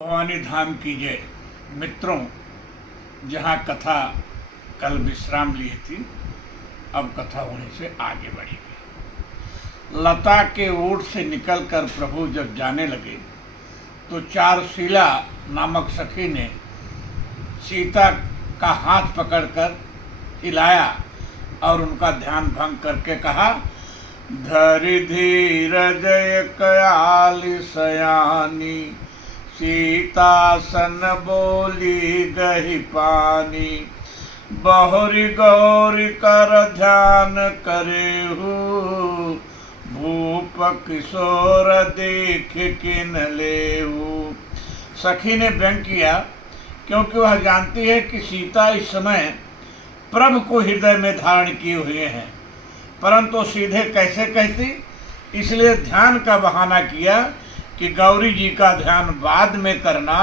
भवानी धाम की जय। मित्रों, जहाँ कथा कल विश्राम ली थी, अब कथा वहीं से आगे बढ़ेगी। लता के ओट से निकलकर प्रभु जब जाने लगे तो चारुशीला नामक सखी ने सीता का हाथ पकड़कर हिलाया और उनका ध्यान भंग करके कहा, धरि धीरज कयाली सयानी, सीतासन बोली गही पानी, बहुरी गौरी कर ध्यान करेहू, भूप किशोर देख किन लेहू। सखी ने व्यंग किया क्योंकि वह जानती है कि सीता इस समय प्रभु को हृदय में धारण किए हुए हैं, परंतु सीधे कैसे कहती, इसलिए ध्यान का बहाना किया कि गौरी जी का ध्यान बाद में करना,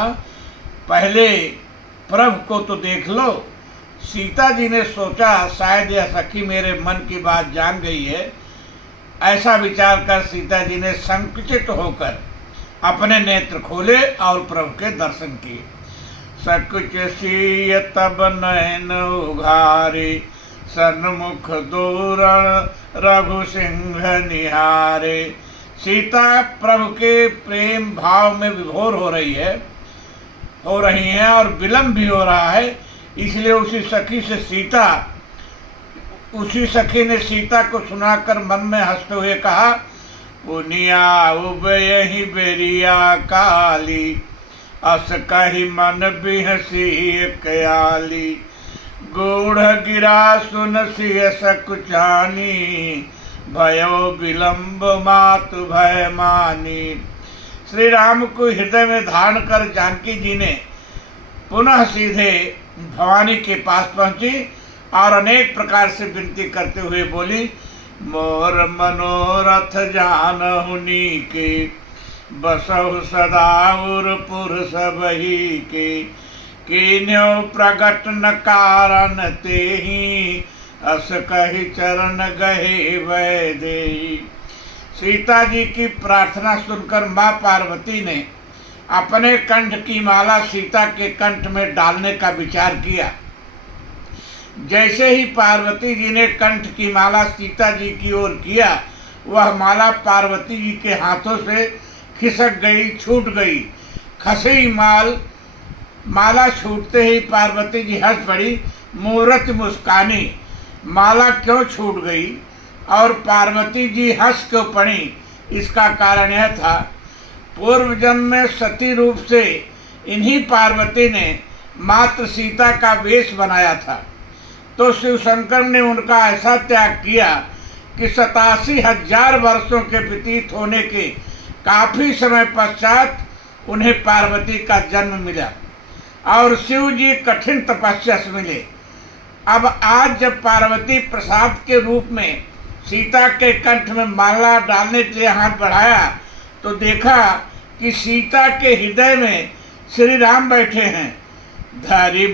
पहले प्रभु को तो देख लो। सीता जी ने सोचा शायद यह सखी मेरे मन की बात जान गई है। ऐसा विचार कर सीता जी ने संकुचित होकर अपने नेत्र खोले और प्रभु के दर्शन किए। सकुच सीय तब नयन उघारे, सन्मुख दूरण रघु सिंह निहारे। सीता प्रभु के प्रेम भाव में विभोर हो रही हैं और विलम्ब भी हो रहा है। इसलिए उसी सखी ने सीता को सुनाकर मन में हंसते हुए कहा, पुनिया उब यही बेरिया काली, अस कही मन बिहसी कयाली, गूढ़ गिरा सुन सिय सकुचानी, भयो विलम्ब मातु भय मानी। श्री राम को हृदय में धारण कर जानकी जी ने पुनः सीधे भवानी के पास पहुंची और अनेक प्रकार से विनती करते हुए बोली, मोर मनोरथ जानहु नीके, बसहु सदा उरपुर सबही के, कीन्ह्यो प्रगट न कारण तेहि, अस कही चरण गहे वै देई। सीता जी की प्रार्थना सुनकर माँ पार्वती ने अपने कंठ की माला सीता के कंठ में डालने का विचार किया। जैसे ही पार्वती जी ने कंठ की माला सीता जी की ओर किया, वह माला पार्वती जी के हाथों से खिसक गई, छूट गई। खसी माला छूटते ही पार्वती जी हंस पड़ी, मूर्त मुस्कानी। माला क्यों छूट गई और पार्वती जी हंस क्यों पड़ी, इसका कारण यह था, पूर्व जन्म में सती रूप से इन्हीं पार्वती ने मात्र सीता का वेश बनाया था। तो शिव शंकर ने उनका ऐसा त्याग किया कि 87,000 वर्षों के व्यतीत होने के काफी समय पश्चात उन्हें पार्वती का जन्म मिला और शिव जी कठिन तपस्या से मिले। अब आज जब पार्वती प्रसाद के रूप में सीता के कंठ में माला डालने के लिए हाथ बढ़ाया तो देखा कि सीता के हृदय में श्री राम बैठे हैं। धरि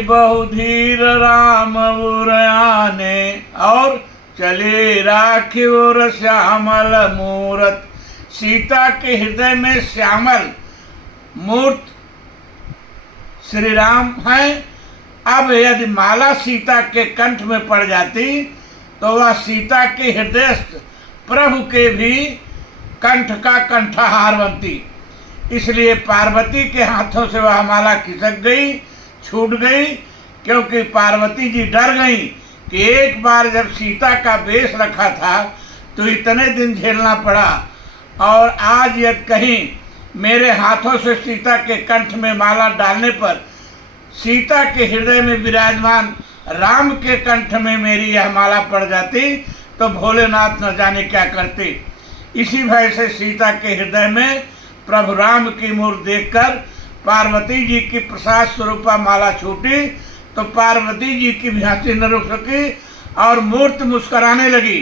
बहु धीर राम उरयाने, और चले राखी और श्यामल मूरत। सीता के हृदय में श्यामल मूर्त श्री राम हैं। अब यदि माला सीता के कंठ में पड़ जाती तो वह सीता के हृदयस्थ प्रभु के भी कंठ का कंठहार बनती। इसलिए पार्वती के हाथों से वह माला खिसक गई, छूट गई, क्योंकि पार्वती जी डर गई कि एक बार जब सीता का वेश रखा था तो इतने दिन झेलना पड़ा, और आज यदि कहीं मेरे हाथों से सीता के कंठ में माला डालने पर सीता के हृदय में विराजमान राम के कंठ में मेरी यह माला पड़ जाती तो भोलेनाथ न जाने क्या करते। इसी भय से सीता के हृदय में प्रभु राम की मूर्ति देखकर पार्वती जी की प्रसाद स्वरूपा माला छूटी तो पार्वती जी की भी हंसी न रुक सकी और मूर्ति मुस्कुराने लगी।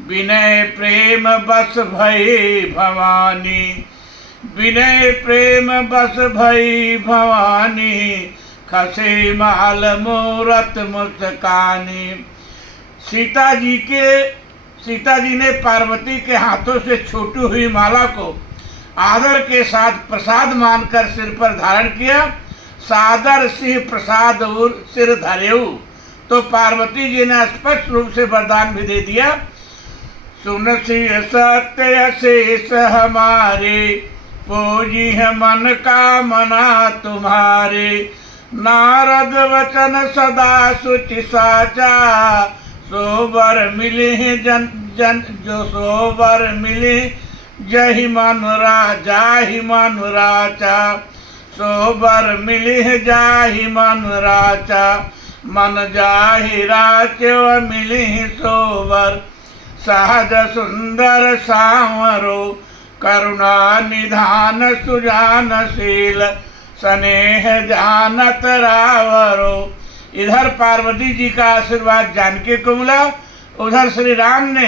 विनय प्रेम बस भई भवानी, विनय प्रेम बस भई भवानी, खसे माल मूरत मुस्कानी। सीता जी के सीता जी ने पार्वती के हाथों से छूटी हुई माला को आदर के साथ प्रसाद मानकर सिर पर धारण किया। सादर सिंह प्रसाद और सिर धरेऊ। तो पार्वती जी ने स्पष्ट रूप से वरदान भी दे दिया, सुन सिंह सत्य शेष हमारे, पूजी है मन का मना तुम्हारे। नारद वचन सदा सुचि साचा, सोबर मिले हैं जन जन जो सोबर मिले जहि मन राजा ही मन राचा। सोबर मिले जाहि मन राचा, मन जाहि राच्य मिले सोबर। सहज सुंदर सांवरो, करुणा निधान सुजानशील, स्नेह जानत रावरो। इधर पार्वती जी का आशीर्वाद जानकी को मिला, उधर श्री राम ने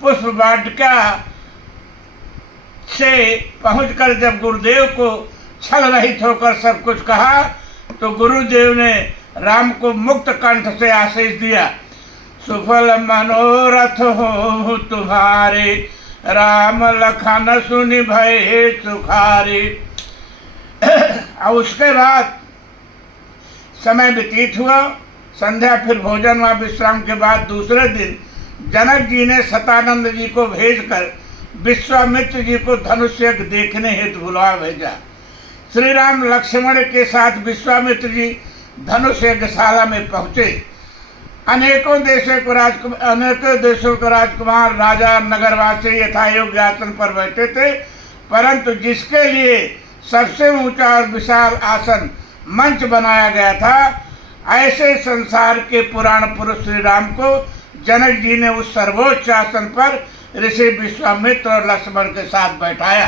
पुष्प वाटिका से पहुंचकर जब गुरुदेव को छल रहित होकर सब कुछ कहा, तो गुरुदेव ने राम को मुक्त कंठ से आशीष दिया, सुफल मनोरथ हो तुम्हारे, राम लखन सुनि भय सुखारे। और उसके बाद समय व्यतीत हुआ, संध्या, फिर भोजन व विश्राम के बाद दूसरे दिन जनक जी ने सतानंद जी को भेजकर विश्वामित्र जी को धनुष यज्ञ देखने हेतु बुला भेजा। श्री राम लक्ष्मण के साथ विश्वामित्र जी धनुष यज्ञशाला में पहुँचे। अनेकों देशों के राजकुमार, राजा, नगरवासी यथायोग्य आसन पर बैठे थे, परंतु जिसके लिए सबसे ऊंचा और विशाल आसन मंच बनाया गया था, ऐसे संसार के पुराण पुरुष श्री राम को जनक जी ने उस सर्वोच्च आसन पर ऋषि विश्वामित्र और लक्ष्मण के साथ बैठाया।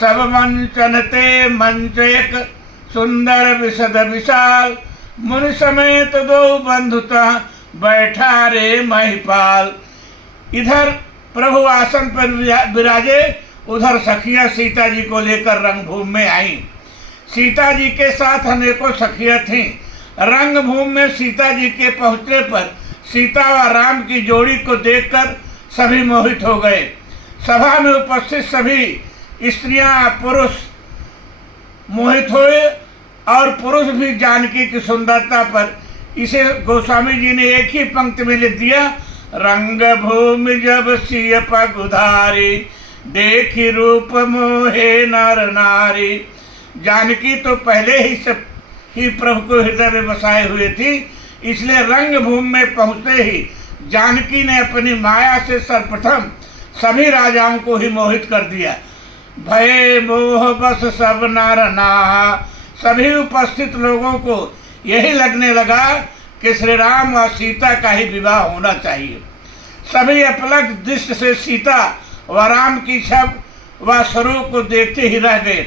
सब मंचन ते मंच एक सुंदर विशद विशाल, मुनि समेत दो बंधुता बैठा रे महिपाल। इधर प्रभु आसन पर विराजे, उधर सखियां सीता जी को लेकर रंगभूमि में आईं। सीता जी के साथ अनेकों सखियां थीं। रंगभूमि में सीता जी के पहुंचने पर सीता व राम की जोड़ी को देखकर सभी मोहित हो गए। सभा में उपस्थित सभी स्त्रियां, पुरुष मोहित हुए और पुरुष भी जानकी की सुंदरता पर। इसे गोस्वामी जी ने एक ही पंक्ति में लिख दिया, रंग भूमि जब सिय पग उधारी, देखी रूप मोहे नर नारी। जानकी तो पहले ही प्रभु को हृदय में बसाए हुए थी, इसलिए रंग भूमि में पहुँचते ही जानकी ने अपनी माया से सर्वप्रथम सभी राजाओं को ही मोहित कर दिया। भय मोह बस सब नर नाहा, सभी उपस्थित लोगों को यही लगने लगा कि श्री राम और सीता का ही विवाह होना चाहिए। सभी अपलक दृष्टि से सीता व राम की छब व स्वरूप को देखते ही रह गए।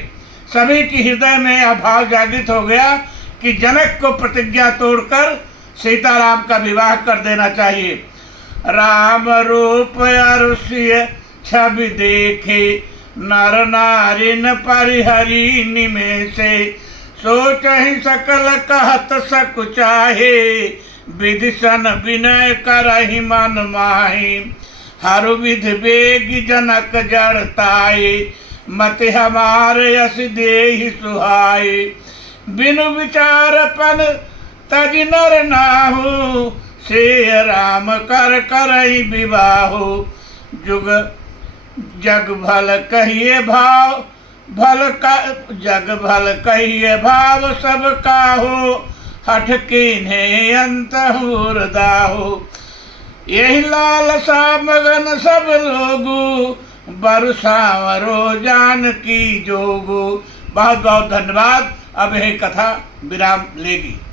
सभी की हृदय में यह भाव जागृत हो गया कि जनक को प्रतिज्ञा तोड़कर सीताराम का विवाह कर देना चाहिए। राम रूप अरुष्य छवि देखे, नर नारिन परिहरी निमेषे, सोच ही सकल कहत सकुचाहे, विधिशन विनय करहि मन माहि। हर विधि बेग जनक जड़ताए, मति हमार यस देहि सुहाए। बिनु विचारपन तज नर नाहु, से राम कर करहि विवाहु। जुग जग भल कहिए भाव, जग भल कहिए भाव सब काहू, हठ कीन्हे अंत हुरदाहु। यही लालसा मगन सब लोगु, बरसावरो जान की जोगु। बहुत बहुत धन्यवाद। अब यह कथा विराम लेगी।